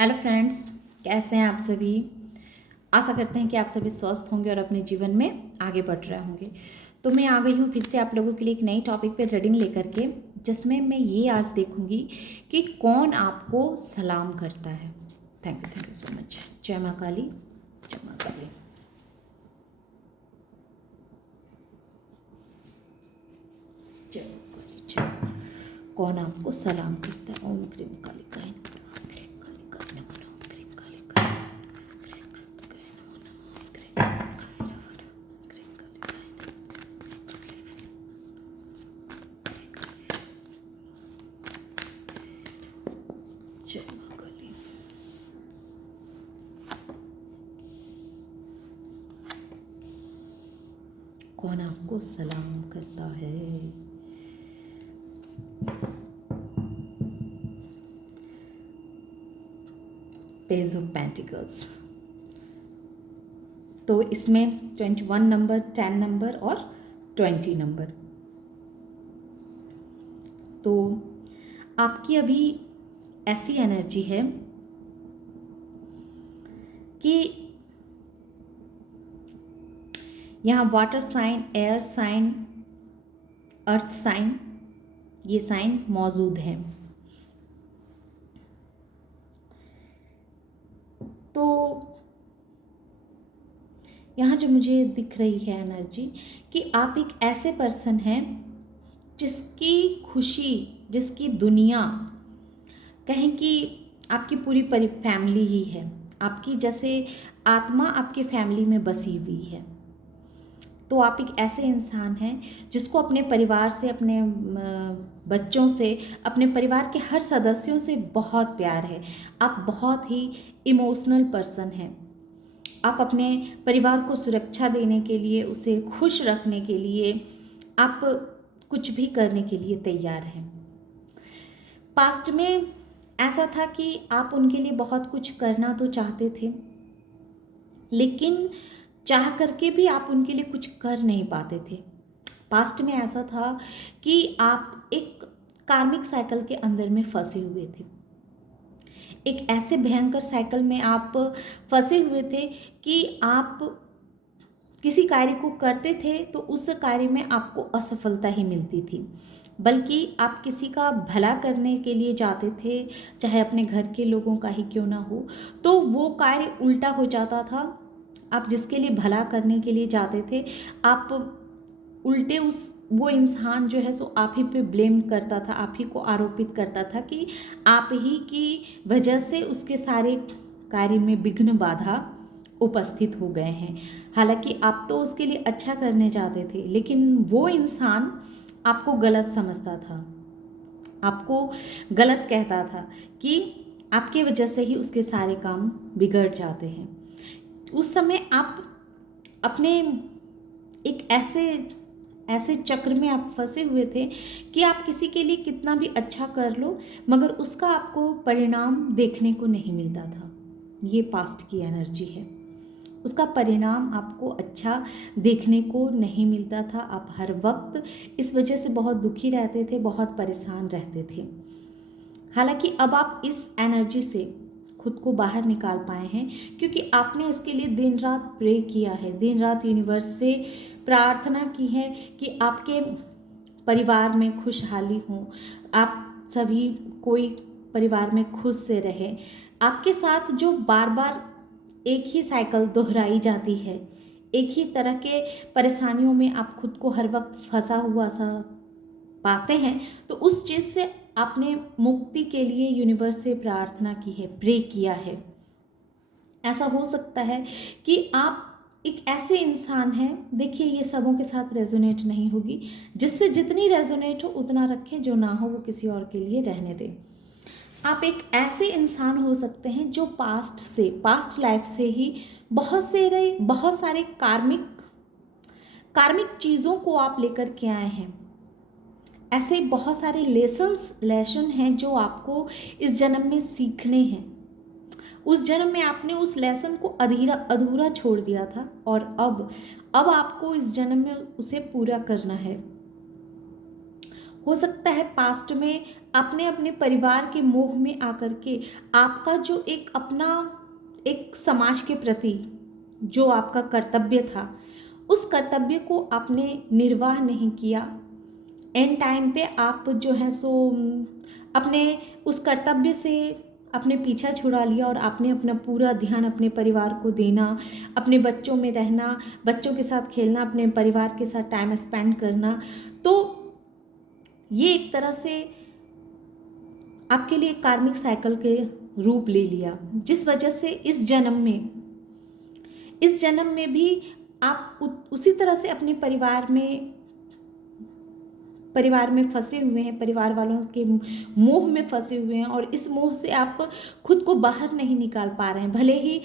Hello friends, कैसे हैं आप सभी। आशा करते हैं कि आप सभी स्वस्थ होंगे और अपने जीवन में आगे बढ़ रहे होंगे। तो मैं आ गई हूँ फिर से आप लोगों के लिए एक नई टॉपिक पे रीडिंग लेकर के, जिसमें मैं ये आज देखूंगी कि कौन आपको सलाम करता है। Thank you so much. जय माँ काली, जय माँ काली। जय माँ काली, जय माँ। कौन आपको सलाम करता है। ओम क्रीम काली काय नमः, क्रीम काली काय नमः, ओम क्रीम काली काय नमः, क्रीम काली काय नमः, क्रीम काली काय नमः। जय माँ काली। कौन आपको सलाम करता है। Page of pentacles. तो इसमें 21 नंबर, 10 नंबर और 20 नंबर। तो आपकी अभी ऐसी एनर्जी है कि यहाँ water sign, air sign, earth sign, ये साइन मौजूद हैं। तो यहाँ जो मुझे दिख रही है एनर्जी कि आप एक ऐसे पर्सन हैं जिसकी खुशी, जिसकी दुनिया, कहें कि आपकी पूरी फैमिली ही है। आपकी जैसे आत्मा आपके फैमिली में बसी हुई है। तो आप एक ऐसे इंसान हैं जिसको अपने परिवार से, अपने बच्चों से, अपने परिवार के हर सदस्यों से बहुत प्यार है। आप बहुत ही इमोशनल पर्सन हैं। आप अपने परिवार को सुरक्षा देने के लिए, उसे खुश रखने के लिए आप कुछ भी करने के लिए तैयार हैं। पास्ट में ऐसा था कि आप उनके लिए बहुत कुछ करना तो चाहते थे, लेकिन चाह करके भी आप उनके लिए कुछ कर नहीं पाते थे। पास्ट में ऐसा था कि आप एक कार्मिक साइकिल के अंदर में फंसे हुए थे। एक ऐसे भयंकर साइकिल में आप फंसे हुए थे कि आप किसी कार्य को करते थे तो उस कार्य में आपको असफलता ही मिलती थी। बल्कि आप किसी का भला करने के लिए जाते थे, चाहे अपने घर के लोगों का ही क्यों ना हो, तो वो कार्य उल्टा हो जाता था। आप जिसके लिए भला करने के लिए जाते थे, आप उल्टे वो इंसान जो है सो आप ही पे ब्लेम करता था, आप ही को आरोपित करता था कि आप ही की वजह से उसके सारे कार्य में विघ्न बाधा उपस्थित हो गए हैं। हालांकि आप तो उसके लिए अच्छा करने जाते थे, लेकिन वो इंसान आपको गलत समझता था, आपको गलत कहता था कि आपके वजह से ही उसके सारे काम बिगड़ जाते हैं। उस समय आप अपने एक ऐसे चक्र में आप फंसे हुए थे कि आप किसी के लिए कितना भी अच्छा कर लो, मगर उसका आपको परिणाम देखने को नहीं मिलता था। ये पास्ट की एनर्जी है। उसका परिणाम आपको अच्छा देखने को नहीं मिलता था। आप हर वक्त इस वजह से बहुत दुखी रहते थे, बहुत परेशान रहते थे। हालांकि अब आप इस एनर्जी से खुद को बाहर निकाल पाए हैं, क्योंकि आपने इसके लिए दिन रात प्रे किया है, दिन रात यूनिवर्स से प्रार्थना की है कि आपके परिवार में खुशहाली हो, आप सभी कोई परिवार में खुश से रहे। आपके साथ जो बार बार एक ही साइकिल दोहराई जाती है, एक ही तरह के परेशानियों में आप खुद को हर वक्त फंसा हुआ सा पाते हैं, तो उस चीज़ से आपने मुक्ति के लिए यूनिवर्स से प्रार्थना की है, प्रे किया है। ऐसा हो सकता है कि आप एक ऐसे इंसान हैं, देखिए ये सबों के साथ रेजोनेट नहीं होगी, जिससे जितनी रेजोनेट हो उतना रखें, जो ना हो वो किसी और के लिए रहने दें। आप एक ऐसे इंसान हो सकते हैं जो पास्ट लाइफ से ही बहुत सारे कार्मिक चीज़ों को आप लेकर के आए हैं। ऐसे बहुत सारे लेसन हैं जो आपको इस जन्म में सीखने हैं। उस जन्म में आपने उस लेसन को अधूरा छोड़ दिया था, और अब आपको इस जन्म में उसे पूरा करना है। हो सकता है पास्ट में आपने अपने परिवार के मोह में आकर के आपका जो एक अपना एक समाज के प्रति जो आपका कर्तव्य था, उस कर्तव्य को आपने निर्वाह नहीं किया। एंड टाइम पे आप जो है सो अपने उस कर्तव्य से अपने पीछा छुड़ा लिया और आपने अपना पूरा ध्यान अपने परिवार को देना, अपने बच्चों में रहना, बच्चों के साथ खेलना, अपने परिवार के साथ टाइम स्पेंड करना। तो ये एक तरह से आपके लिए कार्मिक साइकिल के रूप ले लिया, जिस वजह से इस जन्म में भी आप उसी तरह से अपने परिवार में फंसे हुए हैं, परिवार वालों के मोह में फंसे हुए हैं, और इस मोह से आप खुद को बाहर नहीं निकाल पा रहे हैं। भले ही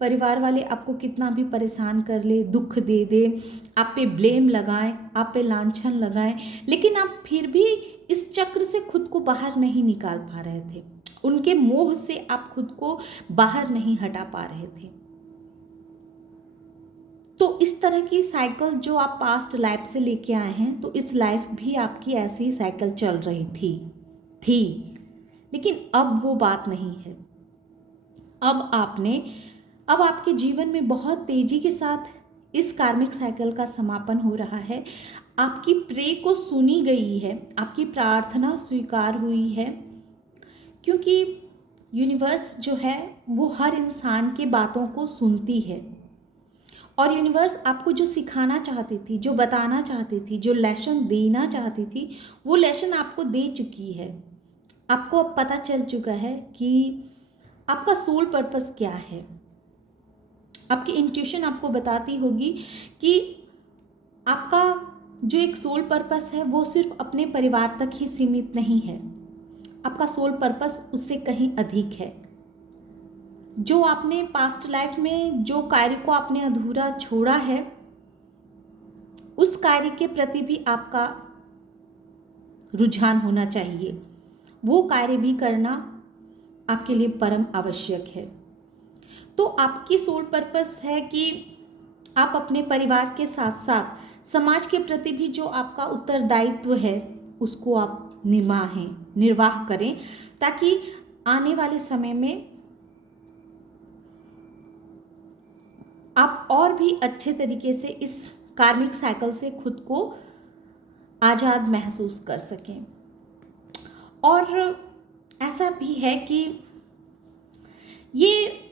परिवार वाले आपको कितना भी परेशान कर ले, दुख दे दे, आप पे ब्लेम लगाएं, आप पे लांछन लगाएं, लेकिन आप फिर भी इस चक्र से खुद को बाहर नहीं निकाल पा रहे थे। उनके मोह से आप खुद को बाहर नहीं हटा पा रहे थे। तो इस तरह की साइकिल जो आप पास्ट लाइफ से लेके आए हैं, तो इस लाइफ भी आपकी ऐसी ही साइकिल चल रही थी। लेकिन अब वो बात नहीं है। अब आपके जीवन में बहुत तेजी के साथ इस कार्मिक साइकिल का समापन हो रहा है। आपकी प्रे को सुनी गई है, आपकी प्रार्थना स्वीकार हुई है, क्योंकि यूनिवर्स जो है वो हर इंसान की बातों को सुनती है। और यूनिवर्स आपको जो सिखाना चाहती थी, जो बताना चाहती थी, जो लेसन देना चाहती थी, वो लेसन आपको दे चुकी है। आपको अब पता चल चुका है कि आपका सोल पर्पस क्या है। आपकी इंट्यूशन आपको बताती होगी कि आपका जो एक सोल पर्पस है वो सिर्फ अपने परिवार तक ही सीमित नहीं है। आपका सोल पर्पस उससे कहीं अधिक है। जो आपने पास्ट लाइफ में जो कार्य को आपने अधूरा छोड़ा है, उस कार्य के प्रति भी आपका रुझान होना चाहिए। वो कार्य भी करना आपके लिए परम आवश्यक है। तो आपकी सोल पर्पस है कि आप अपने परिवार के साथ साथ समाज के प्रति भी जो आपका उत्तरदायित्व है उसको आप निर्वाह करें, ताकि आने वाले समय में आप और भी अच्छे तरीके से इस कार्मिक साइकिल से खुद को आज़ाद महसूस कर सकें। और ऐसा भी है कि ये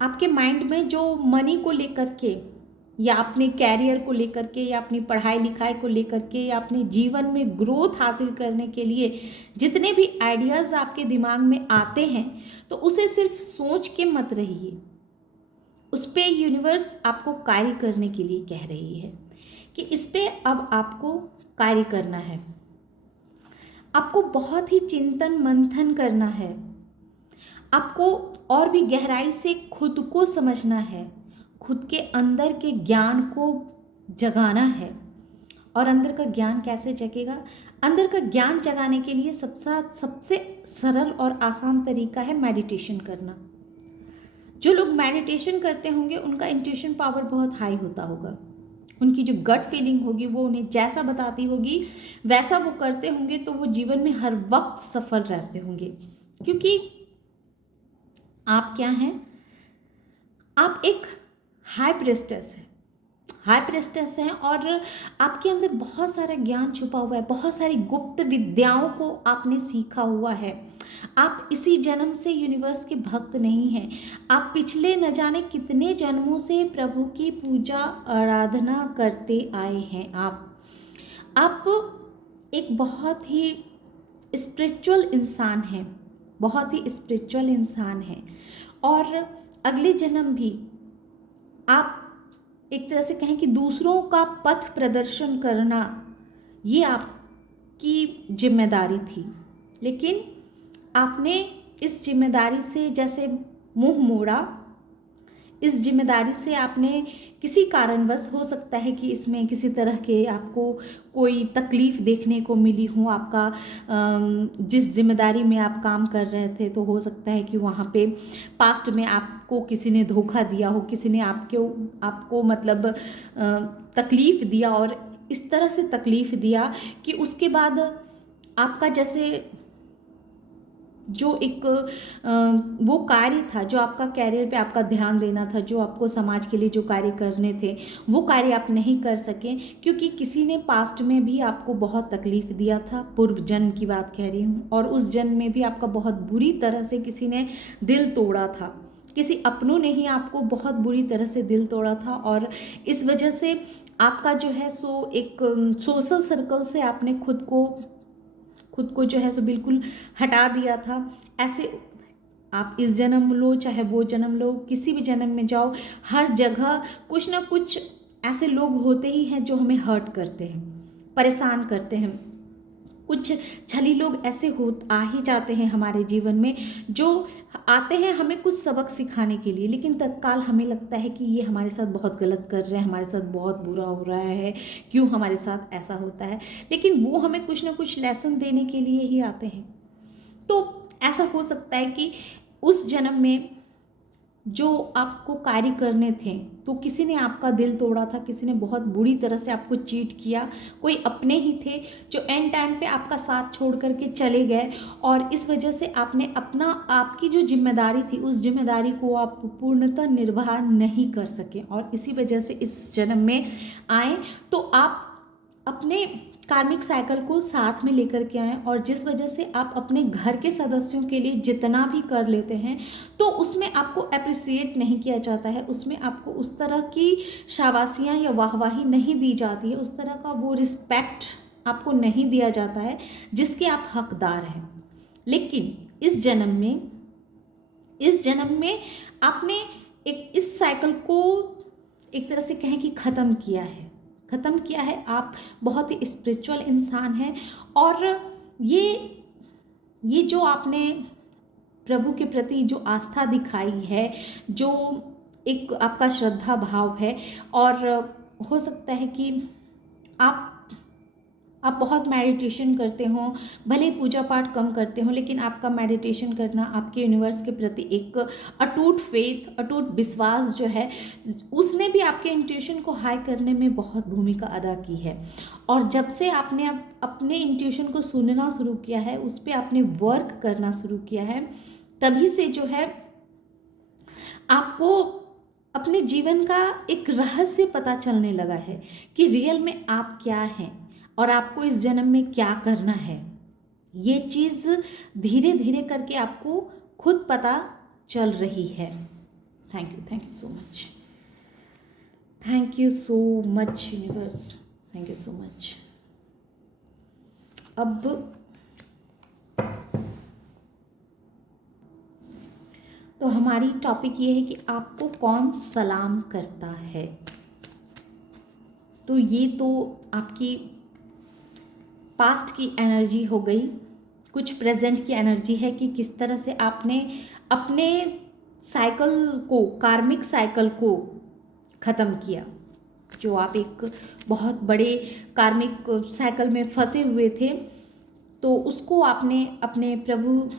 आपके माइंड में जो मनी को लेकर के, या अपने कैरियर को लेकर के, या अपनी पढ़ाई लिखाई को लेकर के, या अपने जीवन में ग्रोथ हासिल करने के लिए जितने भी आइडियाज़ आपके दिमाग में आते हैं, तो उसे सिर्फ सोच के मत रहिए। उस पर यूनिवर्स आपको कार्य करने के लिए कह रही है कि इस पे अब आपको कार्य करना है। आपको बहुत ही चिंतन मंथन करना है। आपको और भी गहराई से खुद को समझना है, खुद के अंदर के ज्ञान को जगाना है। और अंदर का ज्ञान कैसे जगेगा? अंदर का ज्ञान जगाने के लिए सबसे सरल और आसान तरीका है मेडिटेशन करना। जो लोग मेडिटेशन करते होंगे उनका इंट्यूशन पावर बहुत हाई होता होगा। उनकी जो गट फीलिंग होगी वो उन्हें जैसा बताती होगी वैसा वो करते होंगे, तो वो जीवन में हर वक्त सफल रहते होंगे। क्योंकि आप क्या हैं? आप एक हाई प्रेस्टेस हैं और आपके अंदर बहुत सारा ज्ञान छुपा हुआ है, बहुत सारी गुप्त विद्याओं को आपने सीखा हुआ है। आप इसी जन्म से यूनिवर्स के भक्त नहीं हैं। आप पिछले न जाने कितने जन्मों से प्रभु की पूजा आराधना करते आए हैं। आप एक बहुत ही स्पिरिचुअल इंसान हैं, और अगले जन्म भी आप एक तरह से कहें कि दूसरों का पथ प्रदर्शन करना ये आपकी जिम्मेदारी थी। लेकिन आपने इस जिम्मेदारी से जैसे मुंह मोड़ा। इस जिम्मेदारी से आपने किसी कारणवश, हो सकता है कि इसमें किसी तरह के आपको कोई तकलीफ़ देखने को मिली हो, आपका जिस जिम्मेदारी में आप काम कर रहे थे, तो हो सकता है कि वहाँ पे पास्ट में आपको किसी ने धोखा दिया हो, किसी ने आपको मतलब तकलीफ़ दिया, और इस तरह से तकलीफ़ दिया कि उसके बाद आपका जैसे जो एक वो कार्य था, जो आपका कैरियर पे आपका ध्यान देना था, जो आपको समाज के लिए जो कार्य करने थे, वो कार्य आप नहीं कर सके क्योंकि किसी ने पास्ट में भी आपको बहुत तकलीफ दिया था। पूर्व जन्म की बात कह रही हूँ, और उस जन्म में भी आपका बहुत बुरी तरह से किसी ने दिल तोड़ा था। किसी अपनों ने ही आपको बहुत बुरी तरह से दिल तोड़ा था, और इस वजह से आपका जो है सो एक सोशल सर्कल से आपने खुद को जो है सो बिल्कुल हटा दिया था। ऐसे आप इस जन्म लो चाहे वो जन्म लो, किसी भी जन्म में जाओ, हर जगह कुछ ना कुछ ऐसे लोग होते ही हैं जो हमें हर्ट करते हैं, परेशान करते हैं। कुछ छली लोग ऐसे हो आ ही जाते हैं हमारे जीवन में, जो आते हैं हमें कुछ सबक सिखाने के लिए, लेकिन तत्काल हमें लगता है कि ये हमारे साथ बहुत गलत कर रहे हैं, हमारे साथ बहुत बुरा हो रहा है, क्यों हमारे साथ ऐसा होता है। लेकिन वो हमें कुछ ना कुछ लेसन देने के लिए ही आते हैं। तो ऐसा हो सकता है कि उस जन्म में जो आपको कार्य करने थे, तो किसी ने आपका दिल तोड़ा था, किसी ने बहुत बुरी तरह से आपको चीट किया। कोई अपने ही थे जो एंड टाइम पे आपका साथ छोड़ करके चले गए, और इस वजह से आपकी जो जिम्मेदारी थी, उस जिम्मेदारी को आप पूर्णतः निर्वाह नहीं कर सके, और इसी वजह से इस जन्म में आए। तो आप अपने कार्मिक साइकिल को साथ में लेकर के आएँ, और जिस वजह से आप अपने घर के सदस्यों के लिए जितना भी कर लेते हैं, तो उसमें आपको अप्रिसिएट नहीं किया जाता है, उसमें आपको उस तरह की शाबाशियाँ या वाहवाही नहीं दी जाती है, उस तरह का वो रिस्पेक्ट आपको नहीं दिया जाता है जिसके आप हकदार हैं। लेकिन इस जन्म में आपने एक इस साइकिल को एक तरह से कहें कि ख़त्म किया है। आप बहुत ही स्पिरिचुअल इंसान हैं, और ये जो आपने प्रभु के प्रति जो आस्था दिखाई है, जो एक आपका श्रद्धा भाव है, और हो सकता है कि आप बहुत मेडिटेशन करते हो, भले ही पूजा पाठ कम करते हो, लेकिन आपका मेडिटेशन करना, आपके यूनिवर्स के प्रति एक अटूट फेथ, अटूट विश्वास जो है, उसने भी आपके इंट्यूशन को हाई करने में बहुत भूमिका अदा की है। और जब से आपने अपने इंट्यूशन को सुनना शुरू किया है, उस पर आपने वर्क करना शुरू किया है, तभी से जो है आपको अपने जीवन का एक रहस्य पता चलने लगा है कि रियल में आप क्या हैं और आपको इस जन्म में क्या करना है। ये चीज़ धीरे धीरे करके आपको खुद पता चल रही है। Thank you so much, thank you so much universe, thank you so much. अब तो हमारी टॉपिक ये है कि आपको कौन सलाम करता है। तो ये तो आपकी पास्ट की एनर्जी हो गई, कुछ प्रेजेंट की एनर्जी है कि किस तरह से आपने अपने साइकिल को, कार्मिक साइकिल को ख़त्म किया। जो आप एक बहुत बड़े कार्मिक साइकिल में फंसे हुए थे, तो उसको आपने अपने प्रभु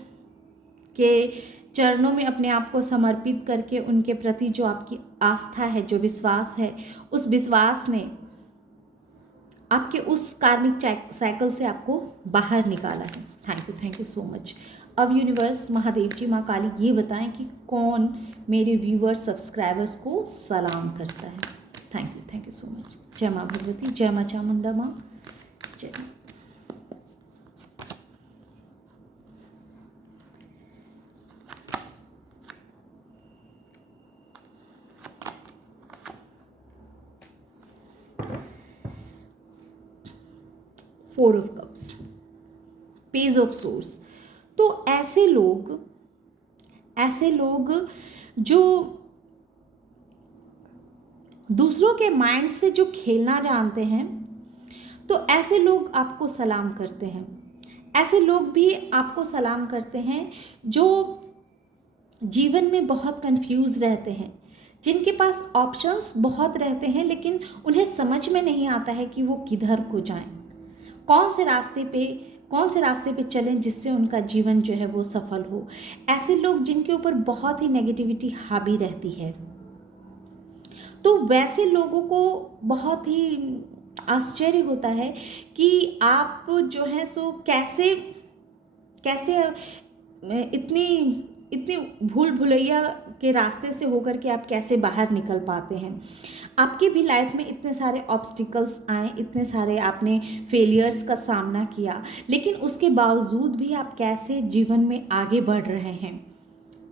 के चरणों में अपने आप को समर्पित करके उनके प्रति जो आपकी आस्था है, जो विश्वास है, उस विश्वास ने आपके उस कार्मिक साइकिल से आपको बाहर निकाला है। Thank you so much. अब यूनिवर्स, महादेव जी, माँ काली, ये बताएं कि कौन मेरे व्यूअर्स, सब्सक्राइबर्स को सलाम करता है। Thank you so much. जय माँ भगवती, जय माँ चामुंडा माँ, जय। Four of cups, page of source. तो ऐसे लोग जो दूसरों के माइंड से जो खेलना जानते हैं, तो ऐसे लोग आपको सलाम करते हैं। ऐसे लोग भी आपको सलाम करते हैं जो जीवन में बहुत कंफ्यूज रहते हैं, जिनके पास ऑप्शंस बहुत रहते हैं, लेकिन उन्हें समझ में नहीं आता है कि वो किधर को जाएं, कौन से रास्ते पे चलें जिससे उनका जीवन जो है वो सफल हो। ऐसे लोग जिनके ऊपर बहुत ही नेगेटिविटी हावी रहती है, तो वैसे लोगों को बहुत ही आश्चर्य होता है कि आप जो है सो कैसे इतनी इतनी भूल भुलैया के रास्ते से होकर के आप कैसे बाहर निकल पाते हैं। आपकी भी लाइफ में इतने सारे ऑब्स्टिकल्स आए, इतने सारे आपने फेलियर्स का सामना किया, लेकिन उसके बावजूद भी आप कैसे जीवन में आगे बढ़ रहे हैं।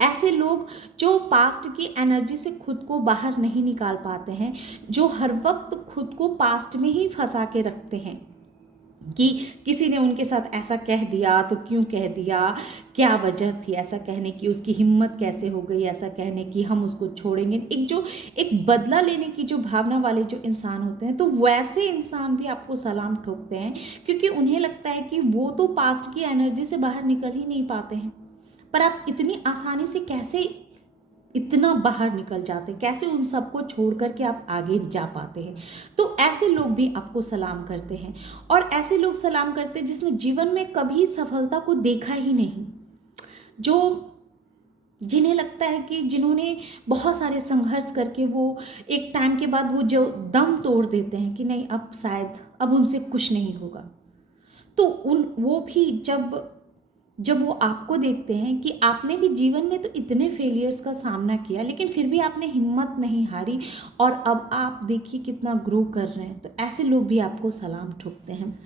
ऐसे लोग जो पास्ट की एनर्जी से खुद को बाहर नहीं निकाल पाते हैं, जो हर वक्त खुद को पास्ट में ही फंसा के रखते हैं कि किसी ने उनके साथ ऐसा कह दिया तो क्यों कह दिया, क्या वजह थी ऐसा कहने की, उसकी हिम्मत कैसे हो गई ऐसा कहने की, हम उसको छोड़ेंगे। एक बदला लेने की जो भावना वाले जो इंसान होते हैं, तो वैसे इंसान भी आपको सलाम ठोकते हैं, क्योंकि उन्हें लगता है कि वो तो पास्ट की एनर्जी से बाहर निकल ही नहीं पाते हैं। पर आप इतनी आसानी से कैसे इतना बाहर निकल जाते, कैसे उन सबको छोड़ करके आप आगे जा पाते हैं। तो ऐसे लोग भी आपको सलाम करते हैं, और ऐसे लोग सलाम करते हैं जिसने जीवन में कभी सफलता को देखा ही नहीं, जो जिन्हें लगता है कि जिन्होंने बहुत सारे संघर्ष करके वो एक टाइम के बाद वो जो दम तोड़ देते हैं कि नहीं, अब शायद अब उनसे कुछ नहीं होगा। तो वो भी जब जब वो आपको देखते हैं कि आपने भी जीवन में तो इतने फेलियर्स का सामना किया, लेकिन फिर भी आपने हिम्मत नहीं हारी, और अब आप देखिए कितना ग्रो कर रहे हैं, तो ऐसे लोग भी आपको सलाम ठोकते हैं।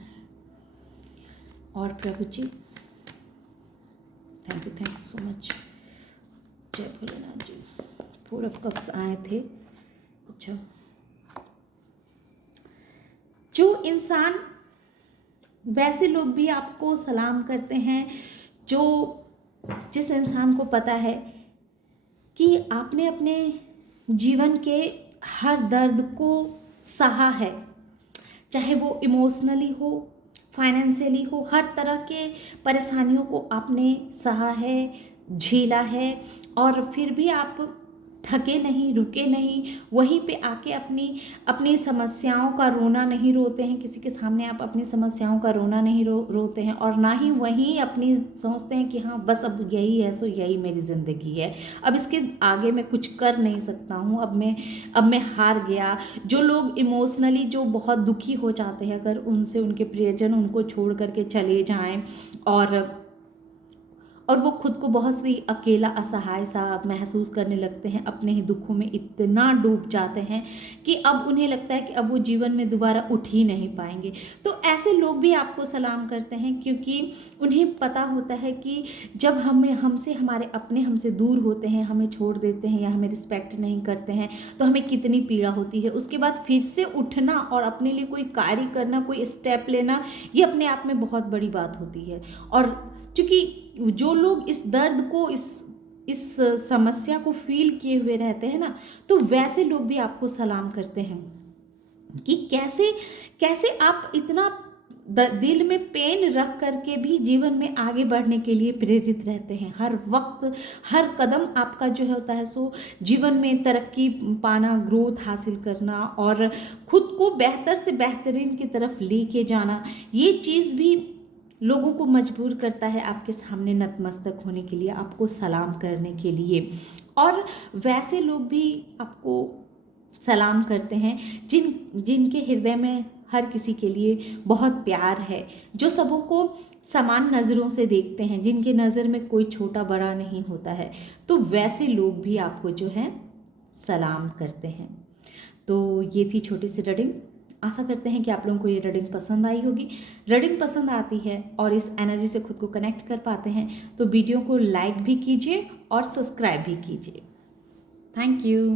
और प्रभु जी, थैंक यू सो मच। जय भोलेनाथ जी। 4 ऑफ कप्स आए थे। अच्छा, जो इंसान, वैसे लोग भी आपको सलाम करते हैं जिस इंसान को पता है कि आपने अपने जीवन के हर दर्द को सहा है, चाहे वो इमोशनली हो, फाइनेंशियली हो, हर तरह के परेशानियों को आपने सहा है, झेला है, और फिर भी आप थके नहीं, रुके नहीं, वहीं पे आके अपनी अपनी समस्याओं का रोना नहीं रोते हैं, किसी के सामने आप अपनी समस्याओं का रोना नहीं रोते हैं, और ना ही वहीं अपनी सोचते हैं कि हाँ बस अब यही है, सो यही मेरी ज़िंदगी है, अब इसके आगे मैं कुछ कर नहीं सकता हूँ, अब मैं हार गया। जो लोग इमोशनली जो बहुत दुखी हो जाते हैं, अगर उनसे उनके प्रियजन उनको छोड़ करके चले जाएं, और वो खुद को बहुत ही अकेला, असहाय सा महसूस करने लगते हैं, अपने ही दुखों में इतना डूब जाते हैं कि अब उन्हें लगता है कि अब वो जीवन में दोबारा उठ ही नहीं पाएंगे। तो ऐसे लोग भी आपको सलाम करते हैं, क्योंकि उन्हें पता होता है कि जब हमारे अपने हमसे दूर होते हैं, हमें छोड़ देते हैं या हमें रिस्पेक्ट नहीं करते हैं, तो हमें कितनी पीड़ा होती है। उसके बाद फिर से उठना और अपने लिए कोई कार्य करना, कोई स्टेप लेना, ये अपने आप में बहुत बड़ी बात होती है। और चूँकि जो लोग इस दर्द को, इस समस्या को फील किए हुए रहते हैं ना, तो वैसे लोग भी आपको सलाम करते हैं कि कैसे आप इतना दिल में पेन रख करके भी जीवन में आगे बढ़ने के लिए प्रेरित रहते हैं। हर वक्त, हर कदम आपका जो होता है सो जीवन में तरक्की पाना, ग्रोथ हासिल करना, और खुद को बेहतर से बेहतरीन की तरफ लेके जाना, ये चीज़ भी लोगों को मजबूर करता है आपके सामने नतमस्तक होने के लिए, आपको सलाम करने के लिए। और वैसे लोग भी आपको सलाम करते हैं जिनके हृदय में हर किसी के लिए बहुत प्यार है, जो सबों को समान नज़रों से देखते हैं, जिनके नज़र में कोई छोटा बड़ा नहीं होता है, तो वैसे लोग भी आपको जो है सलाम करते हैं। तो ये थी छोटी सी रीडिंग। आशा करते हैं कि आप लोगों को ये रीडिंग पसंद आई होगी। रीडिंग पसंद आती है और इस एनर्जी से खुद को कनेक्ट कर पाते हैं, तो वीडियो को लाइक भी कीजिए और सब्सक्राइब भी कीजिए। Thank you.